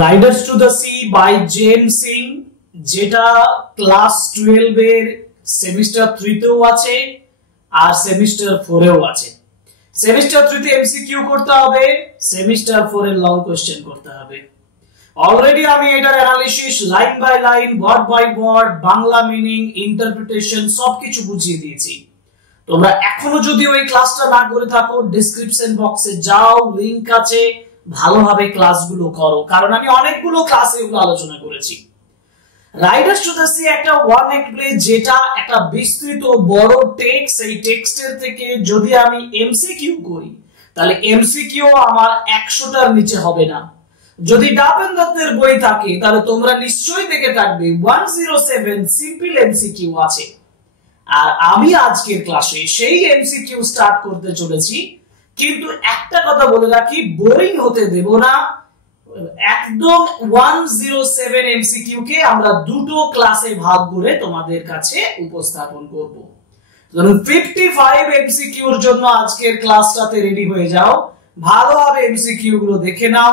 Riders to the Sea by James Synge, যেটা class 12 এর semester 3 তেও আছে আর সেমিস্টার 4 এও আছে। সেমিস্টার 3 তে এমসিকিউ করতে হবে, সেমিস্টার 4 এর লং কোশ্চেন করতে হবে। অলরেডি আমি এটার analysis line by line, word by word, Bangla meaning, interpretation সবকিছু বুঝিয়ে দিয়েছি। তোমরা এখনো যদি ওই ক্লাসটা না করে থাকো, ডেসক্রিপশন বক্সে যাও, লিংক আছে, ভালোভাবে ক্লাসগুলো করো, কারণ আমি অনেকগুলো ক্লাসে এগুলো আলোচনা করেছি। রাইডার্স টু দ্য সি একটা ওয়ান অ্যাক্ট প্লে, যেটা একটা বিস্তৃত বড় টেক্সট। এই টেক্সটের থেকে যদি আমি এমসিকিউ করি তাহলে এমসিকিউ আমার 100টার নিচে হবে না। যদি ডাপেন দত্তের বই থাকে তাহলে তোমরা নিশ্চয়ই দেখে থাকবে 107 সিম্পল এমসিকিউ আছে। আর আমি আজকের ক্লাসে সেই এমসিকিউ স্টার্ট করতে চলেছি, কিন্তু একটা কথা বলে রাখি, বোরিং হতে দেব না। একদম 107 এমসিকিউ কে আমরা দুটো ক্লাসে ভাগ করে তোমাদের কাছে উপস্থাপন করব। ধরুন 55 এমসিকিউ এর জন্য আজকের ক্লাসটাতে রেডি হয়ে যাও, ভালোভাবে এমসিকিউ গুলো দেখে নাও,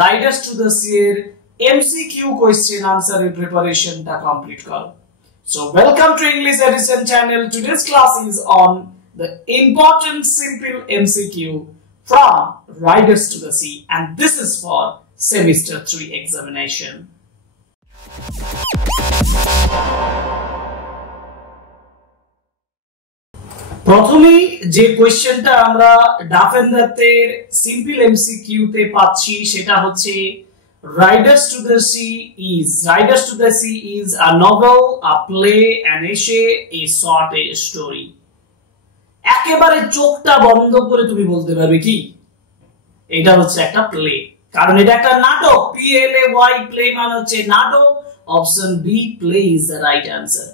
রাইডার্স টু দ্য সি এর এমসিকিউ কোশ্চেন আনসারের প্রিপারেশনটা কমপ্লিট করো। So welcome to English Edition channel. Today's class is on the important simple MCQ from Riders to the Sea, and this is for semester 3 examination. প্রথমেই যে কোশ্চেনটা আমরা ডাফেন দত্তের simple MCQ তে পাচ্ছি সেটা হচ্ছে Riders to the Sea is a novel, a play, an essay, a short story. একেবারে চোখটা বন্ধ করে তুমি বলতে পারবে কি এটা হচ্ছে একটা প্লে, কারণ এটা একটা নাটক। PLAY প্লে মানে হচ্ছে নাটক। Option B play is the right answer.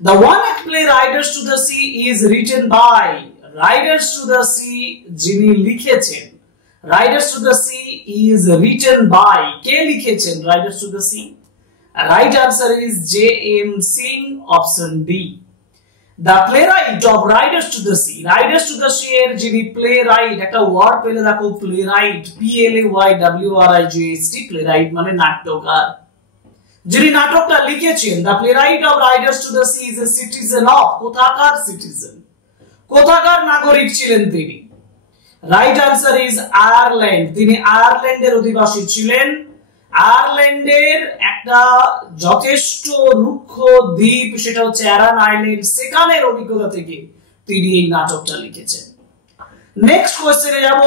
The one act play Riders to the Sea is written by Riders to the Sea, যিনি লিখেছেন। Riders to the Sea is written by, কে লিখেছেন Riders to the Sea? Right answer is J.M. Singh, option D. The playwright of Riders to the Sea, Riders to the Sea এর যিনি playwright, একটা word পেলে দেখো playwright, PLAYWRIGHT, playwright মানে নাট্যকার। যিনি নাটকটা লিখেছেন, the playwright of Riders to the Sea is a citizen of, কোথাকার সিটিজেন, কোথাকার নাগরিক ছিলেন তিনি? Right answer is Ireland. তিনি আয়ারল্যান্ডের অধিবাসী ছিলেন। আয়ারল্যান্ডের একটা যথেষ্ট রুক্ষ দ্বীপ, সেটা হচ্ছে অ্যারান আইল্যান্ড, সেখানের অভিজ্ঞতা থেকে তিনি এই নাটকটা লিখেছেন। নেক্সট কোশ্চেনে যাব।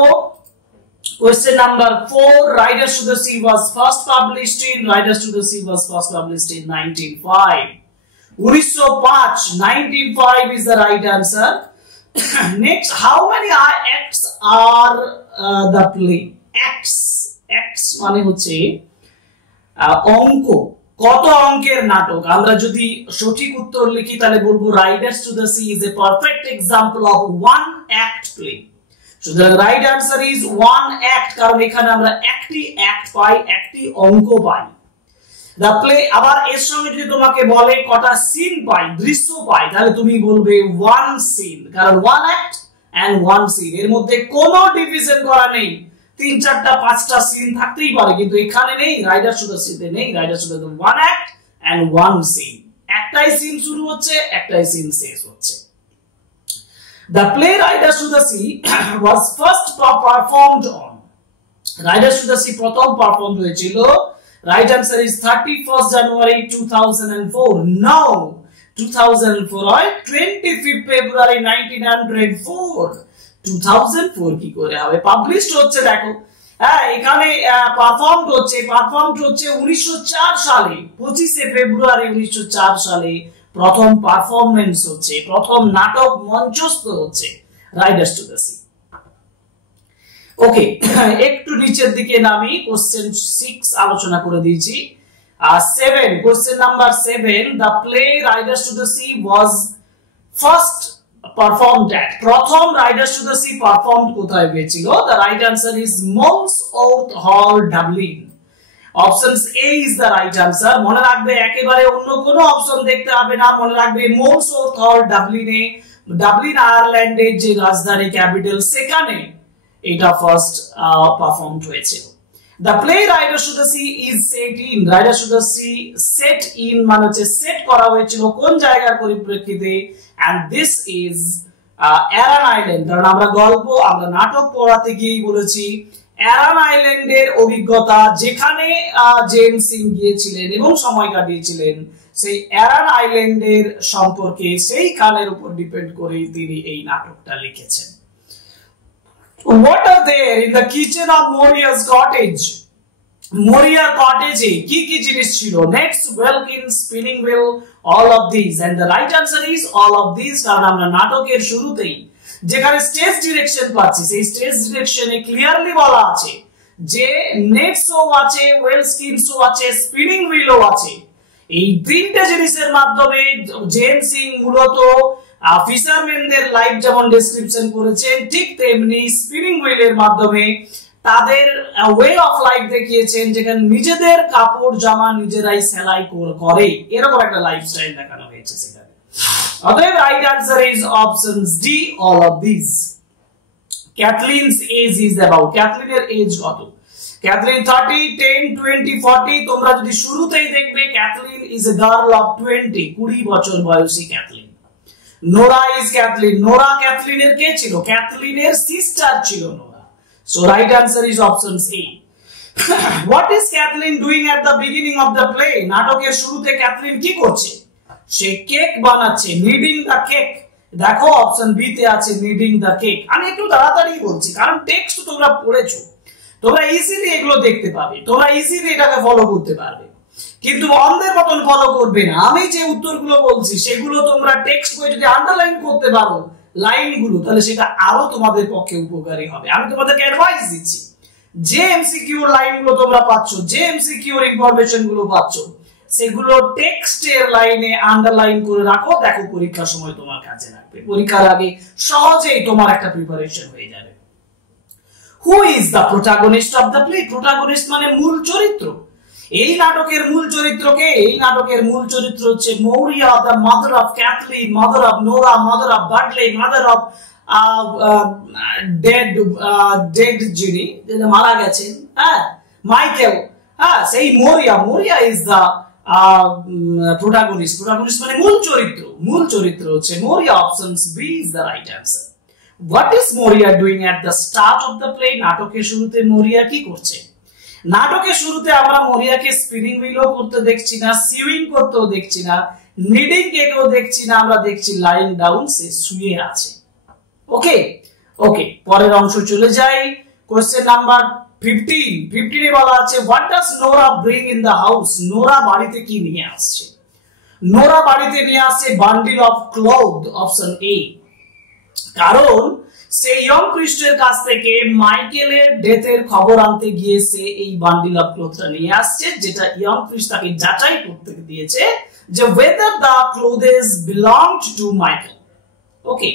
Question number 4, Riders to the Sea was first published in 1905. 1905 is the right answer. Next, how many acts are the play? Acts মানে হচ্ছে অঙ্ক, কত অঙ্কের নাটক। আমরা যদি সঠিক উত্তর লিখি তাহলে বলবো Riders to the Sea is a perfect example of one act play. সুতরাং right answer is one act, কারণ এখানে আমরা একটি অ্যাক্ট পাই, একটি অঙ্ক পাই। The play, আবার এর সঙ্গে যদি তোমাকে বলে কটা সিন পাই, দৃশ্য পাই, তাহলে তুমি বলবে ওয়ান সিন, কারণ one act and one scene, এর মধ্যে কোনো ডিভিশন করা নেই। 3, 4টা 5টা সিন থাকতেই পারে, কিন্তু এখানে নেই, রাইডার্স টু দ্য সিতে নেই। Riders to the one act and one scene, একটাই সিন শুরু হচ্ছে, একটাই সিন শেষ হচ্ছে। The play Riders to the Sea was first performed on, Riders to the Sea প্রথম পারফর্ম হয়েছিল, right answer is 31st January 2004. No, 2004 হয় 25th February 1904। 2004 কি করে হবে? পাবলিশড হচ্ছে দেখো, হ্যাঁ এখানে পারফর্মড হচ্ছে 1904 সালে, 25 ফেব্রুয়ারি 1904 সালে প্রথম পারফরম্যান্স হচ্ছে, প্রথম নাটক মঞ্চস্থ হচ্ছে Riders to the Sea। ওকে, একটু নিচের দিকে নামি কোশ্চেন 6 আলোচনা করে দিয়েছি। 7, question number 7, the play Riders to the Sea was first performed at, প্রথম Riders to the Sea performed কোথায় হয়েছিল? The right answer is Molesworth Hall, Dublin. Options A is the right answer. মনে রাখবে, একেবারে অন্য কোনো অপশন দেখতে হবে না, মনে রাখবে Molesworth Hall, ডাবলিনে, ডাবলিন আয়ারল্যান্ডের যে রাজধানী ক্যাপিটাল, সেখানে এটা ফার্স্ট পারফর্মড হয়েছিল। The play Rider Through the Sea is set in, Rider Through the Sea set in মানে হচ্ছে সেট করা হয়েছিল কোন জায়গার পরিপ্রেক্ষিতে, and this is Aran Island। কারণ আমরা গল্প আমরা নাটক পড়াতে গিয়ে বলেছি অ্যারান আইল্যান্ডের অভিজ্ঞতা, যেখানে জেমস সিং গিয়েছিলেন এবং সময় কাটিয়েছিলেন, সেই অ্যারান আইল্যান্ডের সম্পর্কে সেই কালের উপর ডিপেন্ড করে তিনি এই নাটকটা লিখেছেন। What are there in the kitchen of Moria's cottage? Moria cottage কি কি জিনিস ছিল? Next, Welkin, spinning wheel, all of these, and the right answer is all of these। কারণ আমরা নাটকের শুরুতেই যেখানে স্টেজ ডিরেকশন পাচ্ছি, সেই স্টেজ ডিরেকশনে ক্লিয়ারলি বলা আছে যে নেটসও আছে, ওয়েল স্কিনসও আছে, স্পিনিং হুইলও আছে। এই তিনটে জিনিসের মাধ্যমে জেমস সিং মূলত ফিশারম্যানদের লাইফ যেমন ডেসক্রিপশন করেছেন, ঠিক তেমনি স্পিনিং হুইলের মাধ্যমে তাদের ওয়ে অফ লাইফ দেখিয়েছেন, যেখানে নিজেদের কাপড় জামা নিজেরাই সেলাই করে, এরকম একটা লাইফস্টাইল দেখানো হয়েছে সেখানে। অতএব right answer is options D, all of this. Kathleen's age is about, ক্যাথলিনের এজ কত? ক্যাথলিন 30, 10, 20, 40। তোমরা যদি শুরুতেই দেখবে Kathleen is a girl of 20 বছর বয়সী Kathleen. Nora is Kathleen, Nora ক্যাথলিনের কে ছিল? ক্যাথলিনের সিস্টার ছিল Nora. So right answer is option A. What is Kathleen doing at the beginning of the play? নাটকের শুরুতে ক্যাথলিন কি করছে? সে কেক বানাচ্ছে, নিডিং দ্য কেক। দেখো অপশন বি তে আছে নিডিং দ্য কেক। আমি একটু তাড়াতাড়ি বলছি কারণ টেক্সট তোমরা পড়েছো, তোমরা ইজিলি এগুলো দেখতে পাবে, তোমরা ইজিলি এটাকে ফলো করতে পারবে, কিন্তু অন্ধের মতন ফলো করবে না। আমি যে উত্তরগুলো বলছি সেগুলো তোমরা টেক্সট বই যদি আন্ডারলাইন করতে পারো লাইনগুলো, তাহলে সেটা আরো তোমাদের পক্ষে উপকারী হবে। আমি তোমাদেরকে অ্যাডভাইস দিচ্ছি, যে এমসিকিউ লাইনগুলো তোমরা পাচ্ছ, যে এমসিকিউ ইনফরমেশন গুলো পাচ্ছ, সেগুলো টেক্সটের লাইনে আন্ডারলাইন করে রাখো। দেখো পরীক্ষার সময় তোমার কাজে লাগবে, পরীক্ষার আগে সহজেই তোমার একটা প্রিপারেশন হয়ে যাবে। Who is the protagonist of the play? Protagonist মানে মূল চরিত্র। এই নাটকের মূল চরিত্রকে, এই নাটকের মূল চরিত্র হচ্ছে Maurya, the mother of Kathleen, mother of Nora, mother of Bartley, mother of dead যিনি মারা গেছেন, হ্যাঁ মাইকেল, হ্যাঁ সেই Maurya. Maurya is the protagonist. Protagonist মানে মূল চরিত্র, মূল চরিত্র হচ্ছে Maurya. Options B is the right answer. What is Maurya doing at the start of the play? নাটকের শুরুতে মৌরিয়া কি করছে? নাটকের শুরুতে আমরা মরিয়াকে স্পিনিং হুইলও করতে দেখছি না, সুইং করতেও দেখছি না, নিডিং কেকেও দেখছি না, আমরা দেখছি লাইং ডাউন, সে শুয়ে আছে। ওকে ওকে, পরের অংশ চলে যাই। কোশ্চেন নাম্বার 15 এ বলা আছে what does Nora bring in the house? Nora বাড়িতে কি নিয়ে আসছে? নোরা বাড়িতে নিয়ে আসছে bundle of cloth, option A. কারণ সে ইয়ং প্রিস্টের কাছ থেকে মাইকেলের ডেথের খবর আনতে গিয়ে সে এই বান্ডিল অফ ক্লথটা নিয়ে আসছে, যেটা ইয়ং প্রিস্ট তাকে যাচাই করতে দিয়েছে যে whether the clothes belonged to Michael. Okay,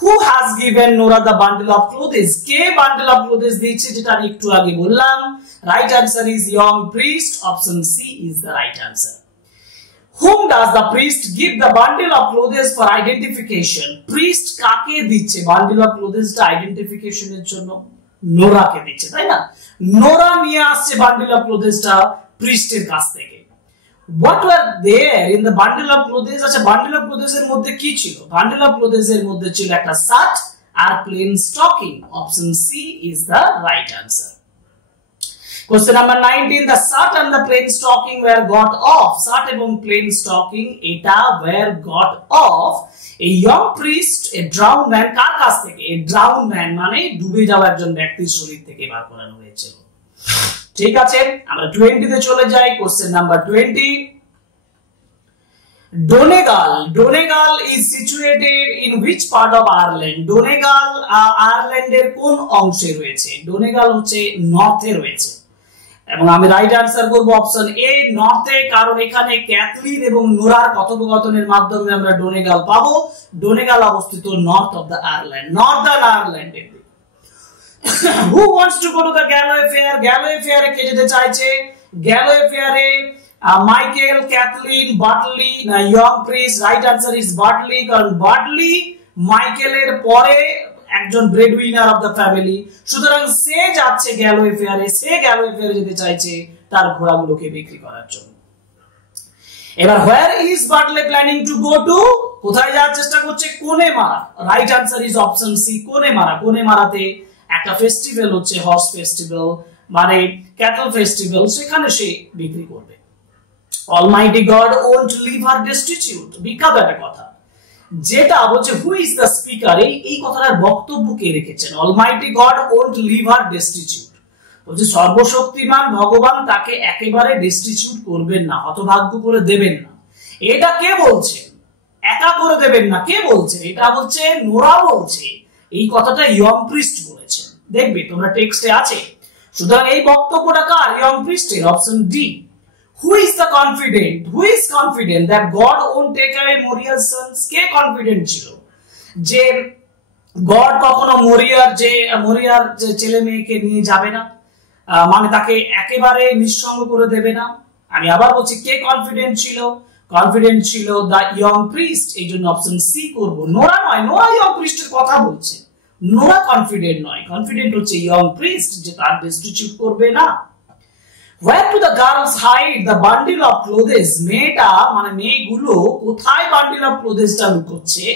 who has given Nora the bundle of clothes? কে বান্ডেল অফ ক্লোথেস দিয়েছে, যেটা আমি একটু আগে বললাম। Right answer is young priest, option C is the right answer. Whom does the priest give the bundle of clothes for identification? Priest কাকে দিচ্ছে bundle of clothes টা আইডেন্টিফিকেশন এর জন্য? নোরাকে দিচ্ছে, তাই না? নোরা নিয়ে আসছে bundle of clothes টা প্রিস্টের কাছ থেকে। What were there in the bundle of clothes? আচ্ছা, bundle of clothes এর মধ্যে কি ছিল? bundle of clothes এর মধ্যে ছিল একটা শার্ট আর plain stocking. Option C is the right answer. Question number 19, the shirt and the plain stocking were got off. Shirt এবং plain stocking এটা were got off a young priest, a drowned man, কার কাছ থেকে? a drowned man মানে ডুবে যাওয়া একজন ব্যক্তির শরীর থেকে বার করানো হয়েছিল। ঠিক আছে, আমরা 20 তে চলে যাই। Question number 20, Donegal. Donegal is situated in which part of Ireland? Donegal আয়ারল্যান্ডের কোন অংশে রয়েছে? Donegal হচ্ছে নর্থে রয়েছে, এবং আমি রাইট আনসার করব অপশন এ, নর্থে। কারণ এখানে ক্যাথলিন এবং নোরার কথোপকথনের মাধ্যমে আমরা ডোনেগাল পাবো। ডোনেগাল অবস্থিত north of the Ireland, Northern Ireland. Who wants to go to the Galloway Fair? Galloway Fair এ কে যেতে চাইছে? Galloway Fair এ মাইকেল, ক্যাথলিন, বাটলি না young priest? Right answer is Bartley, কারণ বাটলি মাইকেলের পরে একজন breadwinner of the family, সুতরাং সে যাচ্ছে গ্যালোয়ে ফেয়ারে, সে গ্যালোয়ে ফেয়ারে যেতে চাইছে তার ঘোড়াগুলোকে বিক্রি করার জন্য। এবার where is Bartley planning to go to, কোথায় যাওয়ার চেষ্টা করছে? Connemara. Right answer is option C, Connemara. কোনেমারাতে একটা ফেস্টিভ্যাল হচ্ছে, হর্স ফেস্টিভ্যাল মানে ক্যাটল ফেস্টিভ্যাল, সেখানে সে বিক্রি করবে। Almighty God won't leave her destitute, বিখ্যাত একটা কথা, যেটা বলছে হু ইজ দ্য স্পিকার, এই কথাটার বক্তব্য কে রেখেছেন? Almighty God won't leave her destitute, বলছে সর্বশক্তিমান ভগবান তাকে একেবারে ডেস্টিটিউট করবেন না, হতভাগ্য করে দেবেন না। এটা কে বলছেন? একা করে দেবেন না, কে বলছে? এটা বলছে নোরা বলছে। এই কথাটা ইয়ং প্রিস্ট বলেছেন, দেখবে তোমরা টেক্সটে আছে। সুতরাং এই বক্তব্যটা কার? ইয়ং প্রিস্টের, option D. Who is the confident? Who is confident that God won't take away Moria's sons? K confident ছিল যে গড কখনো মরিয়ার যে ছেলে মেয়েকে নিয়ে যাবে না, মানে তাকে একেবারে নিঃসঙ্গ করে দেবে না? আমি আবার বলছি, কে কনফিডেন্ট ছিল? কনফিডেন্ট ছিল দা ইয়ং প্রিস্ট, এই জন্য অপশন সি করব। নোরা নয়, নোরা ইয়ং প্রিস্টের কথা বলছে, নোরা কনফিডেন্ট নয়, কনফিডেন্ট হচ্ছে ইয়ং প্রিস্ট যে তার ডেস্টিটিউট করবে না। Where do the girls hide the bundle of clothes? মেয়েটা মানে মেয়েগুলো কোথায় বান্ডিল অফ ক্লোথেসটা লুকোচ্ছে?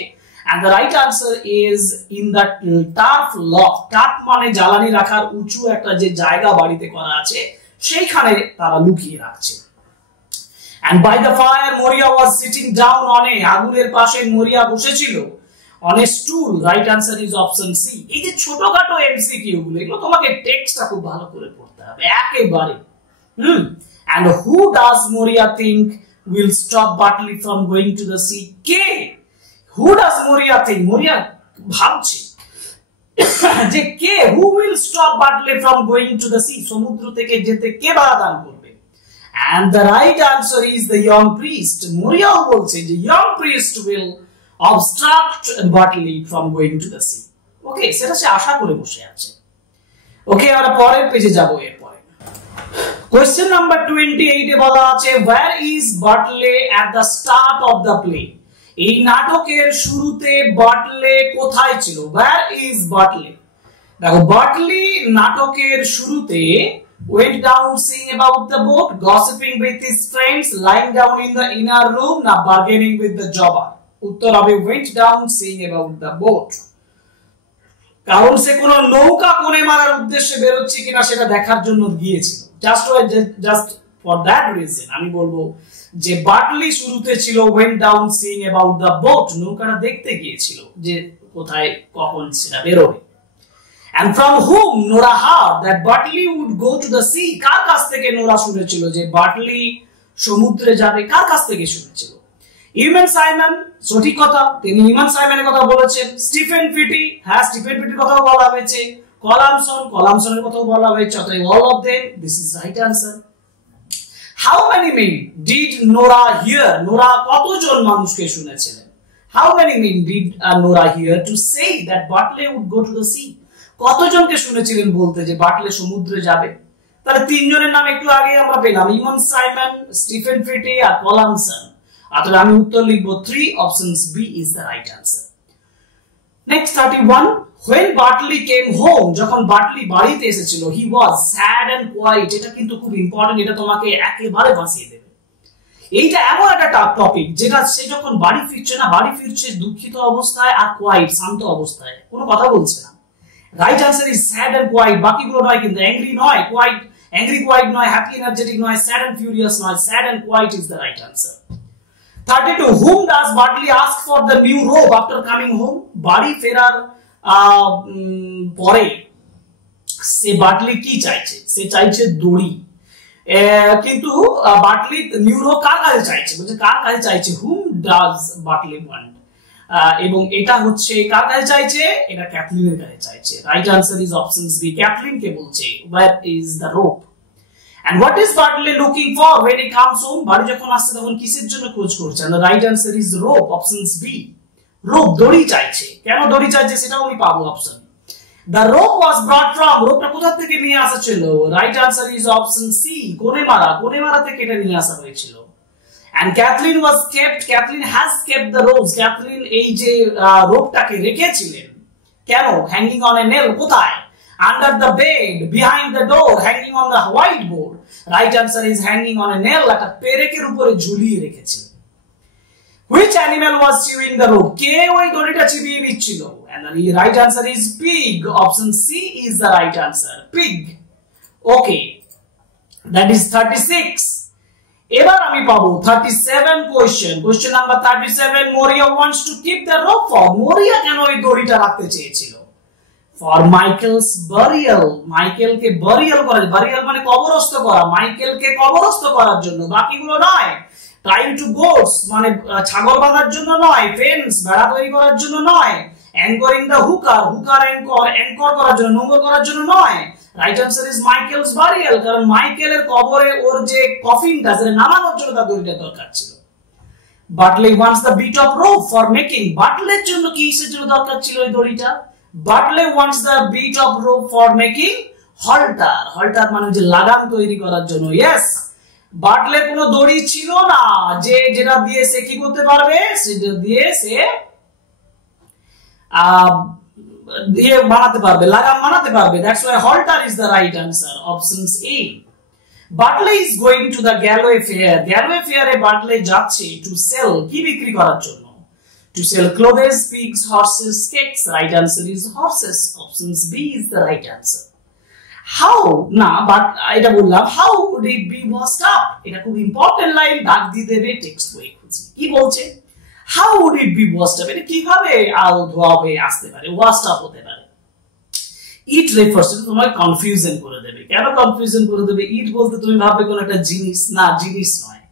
And the right answer is in the turf loft. Turf মানে জ্বালানি রাখার উঁচু একটা যে জায়গা বাড়িতে করা আছে, সেইখানে তারা লুকিয়ে রাখছে। And by the fire Moria was sitting down on a, আগুনের পাশে মরিয়া বসেছিল on a stool. Right answer is option C. এই যে ছোটখাটো এমসিকিউ গুলো, এগুলো তোমাকে টেক্সটটা খুব ভালো করে পড়তে হবে একেবারে। And who does Moria think will stop Bartley from going to the sea? K? Who does Moria think? Moria ভাবছে যে কে? Who will stop Bartley from going to the sea? সমুদ্র থেকে যেতে কে বাধা দান করবে? And the right answer is the young priest. Moria বলছে যে young priest will obstruct Bartley from going to the sea. ওকে, সেটা সে আশা করে বসে আছে। ওকে, আমরা পরের পেজে যাব। এরপরে কোয়েশ্চেন নাম্বার 28 এ বলা আছে where is Bartley at the start of the play? এই নাটকের শুরুতে বাটলে কোথায় ছিল? where is Bartley? দেখো, বাটলি নাটকের শুরুতে went down seeing about the boat, gossiping with his friends, lying down in the inner room, না bargaining with the jobber? উত্তর হবে went down seeing about the boat, কারণ সে কোন নৌকা কোণে মারার উদ্দেশ্যে বেরোচ্ছে কিনা সেটা দেখার জন্য গিয়েছিল। জাস্ট ফর দ্যাট রিজন আমি বলবো যে বাটলি শুরুতে ছিল went down seeing about the boat, নৌকাটা দেখতে গিয়েছিল যে কোথায় কখন সেটা বেরোবে। And from whom Nora heard that Bartley would go to the sea? কার কাছ থেকে নোরা শুনেছিল যে বাটলি সমুদ্রে যাবে? কার কাছ থেকে শুনেছিল? ইউম্যান সাইমন, সঠিক কথা, তিনি ইউম্যান সাইমনের কথা বলেছেন। স্টিফেন ফিটি, হ্যাঁ স্টিফেন ফিটির কথাও বলা হয়েছে। কলামসনের কথাও বলা হয়েছে। অতএব all of them, this is right answer. How many men did Nora hear? Nora কতজন মানুষকে শুনেছিলেন? How many men did Nora hear to say that Bartley would go to the sea? কতজনকে শুনেছিলেন বলতে যে বাটলে সমুদ্রে যাবে? তাহলে তিনজনের নাম একটু আগে আমরা পেলাম, ইউম্যান সাইমন, স্টিফেন ফিটি আর কলামসন। অতএব আমি উত্তর লিখব 3, options B is the right answer. Next 31, when Bartley came home, যখন বাটলি বাড়িতে এসেছিল, he was sad and quiet. এটা কিন্তু খুব ইম্পর্টেন্ট, এটা তোমাকে একেবারে বাঁচিয়ে দেবে। এইটা এমন একটা টপিক যেটা সে যখন বাড়ি ফিরছে না, বাড়ি ফিরছে দুঃখিত অবস্থায় আর কোয়াইট, শান্ত অবস্থায়, কোনো কথা বলছে না। Right answer is sad and quiet. বাকিগুলো নয় কিন্তু, অ্যাংরি নয়, কোয়াইট, অ্যাংরি কোয়াইট নয়, হ্যাপি এনার্জেটিক নয়, স্যাড এন্ড ফিউরিয়াস নয়, sad and quiet is the right answer. 32, whom does Bartley ask for the new robe after coming home? বাড়ি ফেরার পরে সে বাটলি কি চাইছে? সে চাইছে দড়ি। কিন্তু বাটলি নিউ রোব কার কাছে চাইছে? বলছে কার কাছে চাইছে? whom does Bartley want? এবং এটা হচ্ছে কার কাছে চাইছে? এটা ক্যাথলিনের কাছে চাইছে। Right answer is option B, Kathleen কে বলছে where is the rope? And what is Bartley looking for when he comes home? বাড়ি যখন আসছে তখন কিসের জন্য খোঁজ করছে? And the right answer is rope, option B. rope, দড়ি চাইছে। কেন দড়ি চাইছে সেটাও আমি পাবো option. The rope was brought from, রোপটা কোথা থেকে নিয়ে আসা ছিল? Right answer is option C, কোনেমারা, কোনেমারা থেকে এটা নিয়ে আসা হয়েছিল। And Kathleen was kept, Kathleen has kept the ropes, Kathleen এই যে রোপটাকে রেখেছিলেন, কেন? হ্যাঙ্গিং অন এ নেল কোথায়? Under the bed, behind the door, hanging on the whiteboard. Right answer is hanging on a nail. একটা পেরেকের উপরে ঝুলিয়ে রেখেছে। Which animal was chewing the rope? কে ওই দড়িটা চিবিয়ে নিচ্ছিল? And the right answer is pig. Option C is the right answer. Pig. Okay. That is 36. এবার আমি পাবো 37 question. Question number 37. Moria wants to keep the rope for. Moria কেন ওই দড়িটা রাখতে চেয়েছিল? For Michael's burial. মাইকেলকে burial করা, burial মানে কবরস্থ করা, মাইকেলকে কবরস্থ করার জন্য, বাকিগুলো নয়। Trying to goats মানে ছাগল বাঁধার জন্য নয়, fence বেড়া তৈরি করার জন্য নয়, anchoring the hooker, hooker anchor করার জন্য, নোঙর করার জন্য নয়। Right answer is Michael's burial, কারণ মাইকেলের কবরে ওর যে কফিনটা সেটা নামানোর জন্য তার দড়িটা দরকার ছিল। Bartley wants the bit of rope for making. বাটলের জন্য কি কিসের জন্য দরকার ছিল এই দড়িটা? Bartley wants the bit of rope for making halter. Halter মানে যে লাগাম তৈরি করার জন্য। Yes, বাটলের কোনো দড়ি ছিল না যে যেটা দিয়ে সে কি করতে পারবে, সেটা দিয়ে সে দিয়ে বানাতে পারবে, লাগাম বানাতে পারবে। That's why halter is the right answer. Option A. Bartley is going to the Galloway fair. Galloway fair A Bartley যাচ্ছে to sell, কি বিক্রি করার জন্য? To sell clothes, pigs, horses, cakes. Right answer is horses. Option B is the right answer. How? না, but এটা বললাম how would it be washed up? এটা খুব ইম্পর্টেন্ট লাইন, দাগ দিয়ে দেবে টেক্সট বই খুঁজে। কি বলছে? How would it be washed up? এটা কিভাবে ধোয়া হয়ে আসতে পারে, washed up হতে পারে? It refers to, তোমাকে কনফিউশন করে দেবে। কেন কনফিউশন করে দেবে? ইট বলতে তুমি ভাববে কোন একটা জিনিস, না জিনিস নয়।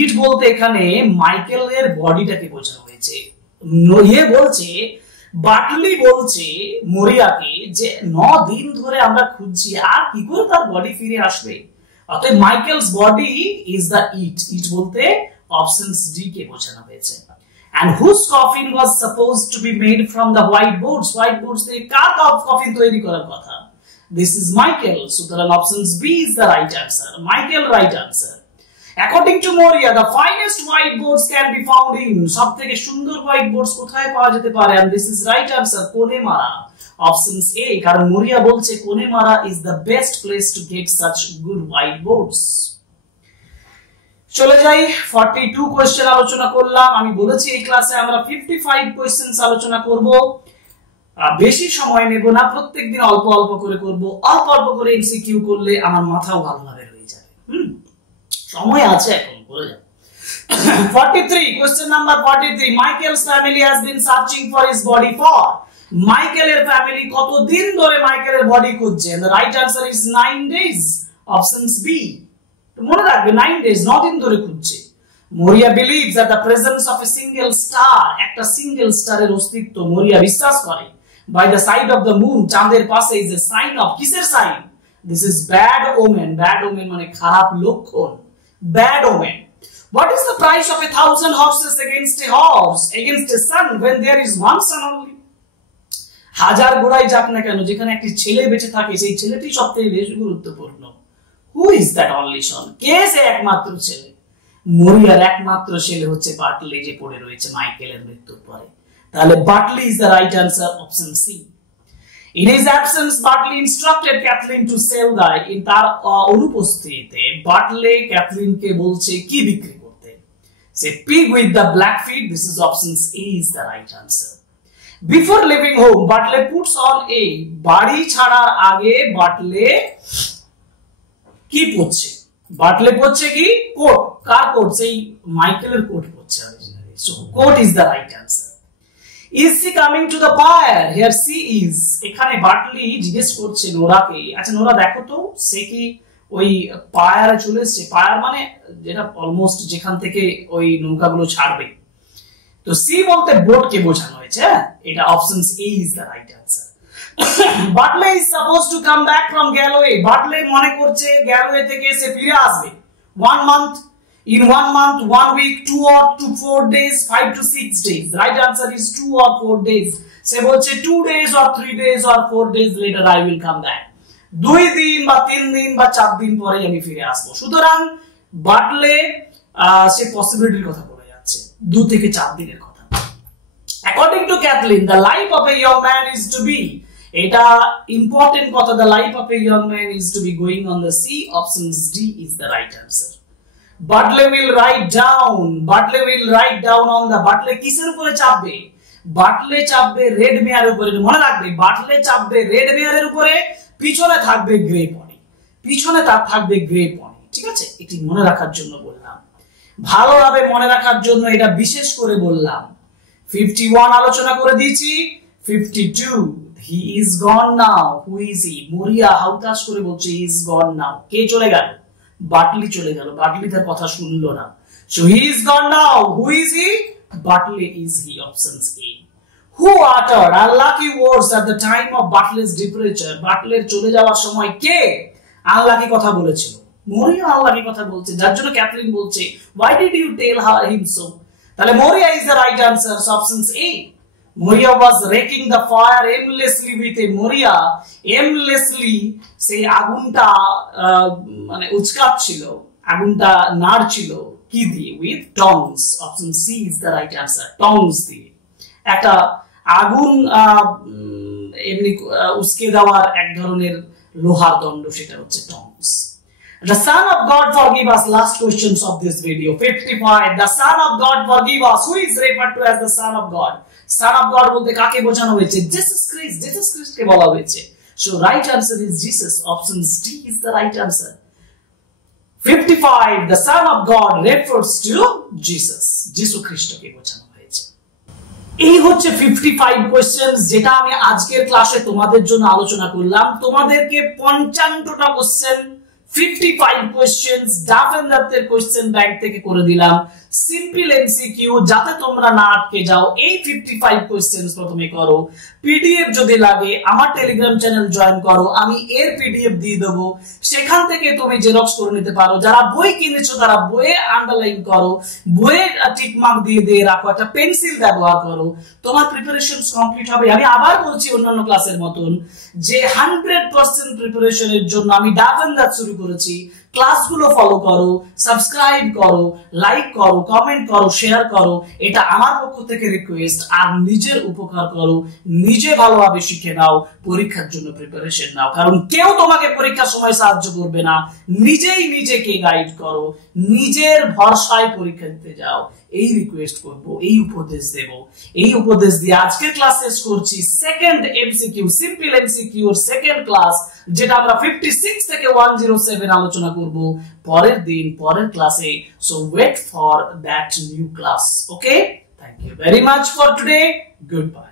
ইট বলতে এখানে মাইকেলের বডিটাকে বোঝানো হয়েছে। ইয়ে বলছে, বাটলি বলছে মরিয়াকে যে 9 দিন ধরে আমরা খুঁজছি, আর কি করে তার বডি ফিরে আসবে? অতএব Michael's body is the it. It বলতে অপশনস ডি কে বোঝানো হয়েছে। And whose coffin was supposed to be made from the whiteboards? Whiteboards থেকে কার কফিন তৈরি করার কথা? This is Michael. সুতরাং option B is the right answer. Michael, right answer. According to Moria, the finest whiteboards can be found in. সবথেকে সুন্দর whiteboards কোথায় পাওয়া যেতে পারে? And this is right answer. Connemara. Option A. কারণ Moria বলছে Connemara is the best place to get such good whiteboards. চলে যাই 42 কোশ্চেন আলোচনা করলাম। আমি বলেছি এই ক্লাসে আমরা 55 কোশ্চেনস আলোচনা করব। বেশি সময় নেব না, প্রত্যেকদিন অল্প অল্প করে করব। অল্প অল্প করে এমসিকিউ করলে আমার মাথাও ভালোভাবে হয়ে যাবে। সময় আছে, এখন করে যাও। 43 question number 43। Michael's family has been searching for his body for. মাইকেলের ফ্যামিলি কতদিন ধরে মাইকেলের বডি খুঁজছে? The right answer is 9 days. Options B. মনে রাখবে 9 days, 9 দিন ধরে খুঁজছে। Moria believes that the presence of a single star, একটা সিঙ্গেল স্টারের অস্তিত্ব Moria বিশ্বাস করে, by the side of the moon, চাঁদের পাশে, is a sign of, কিসের sign? This is bad omen. Bad omen মানে খারাপ লক্ষণ। Bad omen. What is the price of 1,000 horses against a horse, against a son, when there is one son only? হাজার ঘোড়াই যাক না কেন, যেখানে একটি ছেলে বেঁচে থাকে সেই ছেলেটি সবথেকে বেশি গুরুত্বপূর্ণ। Who is that only son? কে সে একমাত্র ছেলে? মরিয়ার একমাত্র ছেলে হচ্ছে বাটলি, যে পড়ে রয়েছে মাইকেলের মৃত্যুর পরে। তাহলে বাটলি is the right answer. Option C. In his absence, Bartley instructed Kathleen to sell the. In তার অনুপস্থিতিতে বাটলি ক্যাথলিনকে বলছে কি বিক্রি করতে? Say pig with the black feet. This is option A is the right answer. Before leaving home, Bartley puts on a. বাড়ি ছাড়ার আগে বাটলি কি পরছে? বাটলি পরছে কি? কোট। কার কোট? সেই মাইকেলের কোট পরছে originally. So coat is the right answer. Is she coming to the pyre? Here she is. এখানে বাটলি জিজ্ঞেস করছে নোরাকে, আচ্ছা নোরা দেখো তো সে কি ওই পায়ারে চলে এসেছে? পায়ার মানে যেটা অলমোস্ট যেখান থেকে ওই নৌকাগুলো ছাড়বে। তো সি বলতে বোটকে বোঝানো হয়েছে। এটা option A is the right answer. Bartley is supposed to come back from Galloway. Bartley মনে করছে গ্যালোওয়ে থেকে সে ফিরে আসবে। 1 month, in 1 month, 1 week, 2 or 4 days, 5 to 6 days. Right answer is 2 or 4 days. সে বলছে 2 days or 3 days or 4 days later I will come back. 2 দিন বা 3 দিন বা 4 দিন পরে আমি ফিরে আসবো। সুতরাং বাটলে সে পসিবিলিটির কথা বলে যাচ্ছে, 2 থেকে 4 দিনের কথা। According to Kathleen, the life of a young man is to be, এটা important কথা, the life of a young man is to be going on the sea. Options D is the right answer. Bartley will write down on the, Bartley কিসের উপরে চাপবে? বাটলে চাপবে red মেয়ারের উপরে, মনে রাখবে বাটলে চাপবে red মেয়ারের উপরে, পিছনে থাকবে গ্রে পনি, পিছনে তার থাকবে গ্রে পনি, ঠিক আছে? এটি মনে রাখার জন্য বললাম, ভালোভাবে মনে রাখার জন্য এটা বিশেষ করে বললাম। 51 আলোচনা করে দিয়েছি। 52, he is gone now. Who is he? মরিয়া হাউতাস করে বলছে he is gone now। কে চলে গেল? বাটলি চলে গেল, বাটলি তার কথা শুনলো না। So he is gone now. Who is he? Bartley is he, options A. Who uttered unlucky words at the time of Bartley's departure? বাটলের চলে যাওয়ার সময় কে আনলাকি কথা বলেছিল? মরিয়া আনলাকি কথা বলছে, যার জন্য ক্যাথরিন বলছে why did you tell him so? তাহলে মরিয়া is the right answer, so options A. Moria was raking the fire aimlessly with a Moria aimlessly সেই আগুনটা মানে উচকাচ্ছিল, আগুনটা নাড়ছিল কি দিয়ে? with tongs. Option C is the right answer, tongs দিয়ে। একটা আগুন এমনি উস্কে দেওয়ার এক ধরনের লোহার দণ্ড, সেটা হচ্ছে tongs. The Son of God forgive us. Last questions of this video. 55. The Son of God forgive us. Who is referred to as the Son of God? Son of God বলতে কাকে বোঝানো হয়েছে? Jesus Christ. Jesus Christ কে বলা হয়েছে। So right answer is Jesus. Option D is the right answer. 55. The Son of God refers to Jesus. যিশু খ্রিস্টকে বোঝানো হয়েছে। এই হচ্ছে 55 কোশ্চেন যেটা আমি আজকের ক্লাসে তোমাদের জন্য আলোচনা করলাম। তোমাদেরকে 55টা কোশ্চেন, 55 কোশ্চেন্স ডাফেন্দারদের কোশ্চেন ব্যাংক থেকে করে দিলাম, সিম্পল এমসিকিউ, যাতে তোমরা না আটকে যাও। এই 55 কোশ্চেন্স প্রথমে করো, পিডিএফ যদি লাগে আমার টেলিগ্রাম চ্যানেল জয়েন করো, আমি এর পিডিএফ দিয়ে দেবো, সেখান থেকে তুমি জেরক্স করে নিতে পারো। যারা বই কিনেছো তারা বইয়ে আন্ডারলাইন করো, বইয়ে টিক মার্ক দিয়ে দিয়ে রাখো, একটা পেন্সিল ব্যবহার করো, তোমার প্রিপারেশন কমপ্লিট হবে। আমি আবার বলছি অন্যান্য ক্লাসের মতন যে 100% প্রিপারেশনের জন্য আমি ডাফেন্দার শুরু করেছি। ক্লাসগুলো ফলো করো, সাবস্ক্রাইব করো, লাইক করো, কমেন্ট করো, শেয়ার করো, এটা আমার পক্ষ থেকে রিকোয়েস্ট। আর নিজের উপকার করো, নিজে ভালোভাবে শিখে নাও, পরীক্ষার জন্য প্রিপারেশন নাও, কারণ কেউ তোমাকে পরীক্ষার সময় সাহায্য করবে না। নিজেই নিজেকে গাইড করো, নিজের ভরসায় পরীক্ষা দিতে যাও, এই রিকোয়েস্ট করব, এই উপদেশ দেব। এই উপদেশ দিয়ে আজকের ক্লাস শেষ করছি। সেকেন্ড এমসিকিউ, সিম্পল এমসিকিউ এর সেকেন্ড ক্লাস, যেটা আমরা 56 থেকে 107 আলোচনা করব পরের দিন, পরের ক্লাসে। So wait for that new class. Okay, thank you very much for today. Good bye.